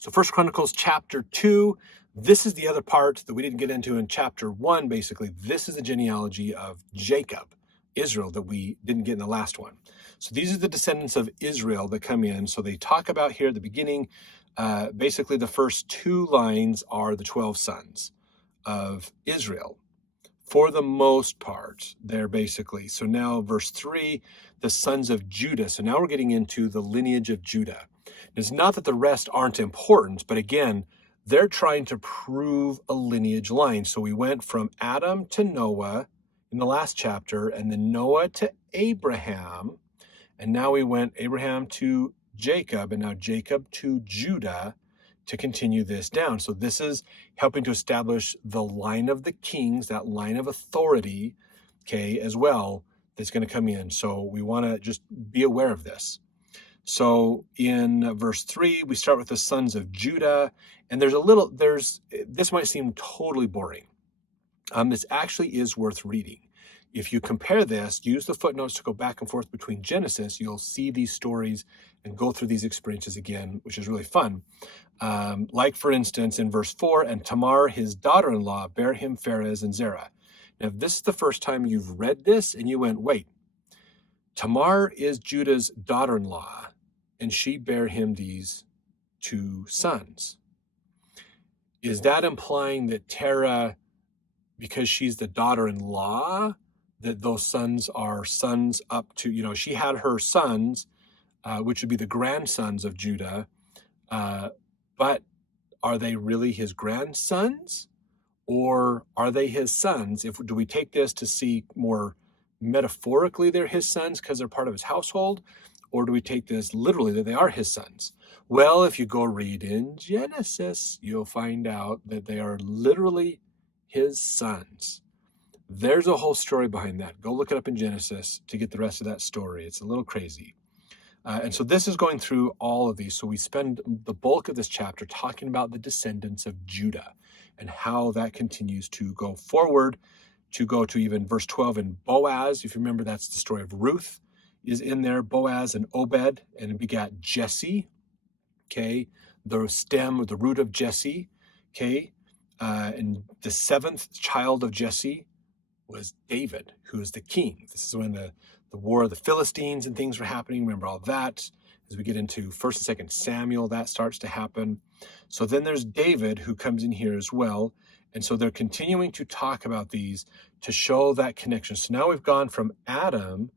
So First Chronicles chapter 2, this is the other part that we didn't get into in chapter 1, basically. This is the genealogy of Jacob, Israel, that we didn't get in the last one. So these are the descendants of Israel that come in. So they talk about here at the beginning, basically the first two lines are the 12 sons of Israel. For the most part, they're basically. So now verse 3, the sons of Judah. So now we're getting into the lineage of Judah. It's not that the rest aren't important, but again, they're trying to prove a lineage line. So we went from Adam to Noah in the last chapter, and then Noah to Abraham, and now we went Abraham to Jacob, and now Jacob to Judah to continue this down. So this is helping to establish the line of the kings, that line of authority, okay, as well, that's going to come in. So we want to just be aware of this. So in verse 3, we start with the sons of Judah, and this might seem totally boring. This actually is worth reading. If you compare this, use the footnotes to go back and forth between Genesis, you'll see these stories and go through these experiences again, which is really fun. Like, for instance, in verse 4, and Tamar, his daughter-in-law, bare him Pharez and Zerah. Now, if this is the first time you've read this and you went, wait, Tamar is Judah's daughter-in-law, and she bare him these two sons. Is that implying that Terah, because she's the daughter-in-law, that those sons are sons up to, she had her sons, which would be the grandsons of Judah, but are they really his grandsons, or are they his sons? Do we take this to see more metaphorically they're his sons because they're part of his household, or do we take this literally that they are his sons? Well, if you go read in Genesis, you'll find out that they are literally his sons. There's a whole story behind that. Go look it up in Genesis to get the rest of that story. It's a little crazy. And so this is going through all of these. So we spend the bulk of this chapter talking about the descendants of Judah and how that continues to go forward, to go to even verse 12 in Boaz. If you remember, that's the story of Ruth is in there. Boaz and Obed, and it begat Jesse, okay, the stem or the root of Jesse, okay, and the seventh child of Jesse was David, who is the king. This is when the war of the Philistines and things were happening. Remember all that. As we get into 1st and 2nd Samuel, that starts to happen. So then there's David, who comes in here as well. And so they're continuing to talk about these to show that connection. So now we've gone from Adam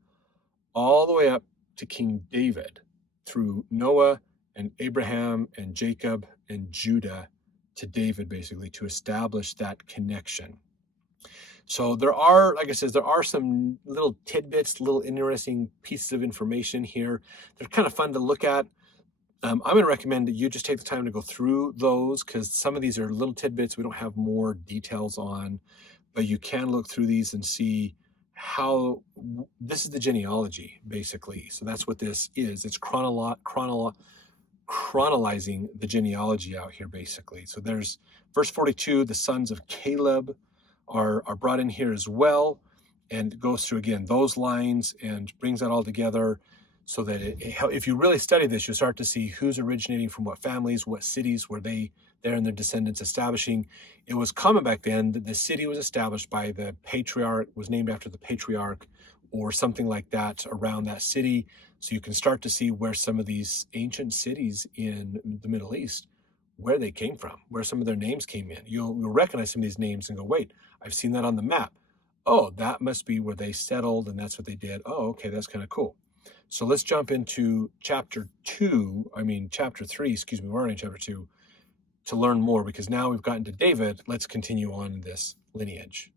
all the way up to King David through Noah and Abraham and Jacob and Judah to David, basically, to establish that connection. So there are, like I said, there are some little tidbits, little interesting pieces of information here. They're kind of fun to look at. I'm going to recommend that you just take the time to go through those, because some of these are little tidbits we don't have more details on, but you can look through these and see how this is the genealogy, basically. So that's what this is. It's chronologizing the genealogy out here, basically. So there's verse 42, the sons of Caleb are brought in here as well, and it goes through again those lines and brings that all together, so that if you really study this, you'll start to see who's originating from what families, what cities were there and their descendants establishing. It was common back then that the city was established by the patriarch, was named after the patriarch or something like that around that city. So you can start to see where some of these ancient cities in the Middle East, where they came from, where some of their names came in. You'll recognize some of these names and go, wait, I've seen that on the map. Oh, that must be where they settled and that's what they did. Oh, okay, that's kind of cool. So let's jump into chapter 3, we're already in chapter 2, to learn more, because now we've gotten to David. Let's continue on in this lineage.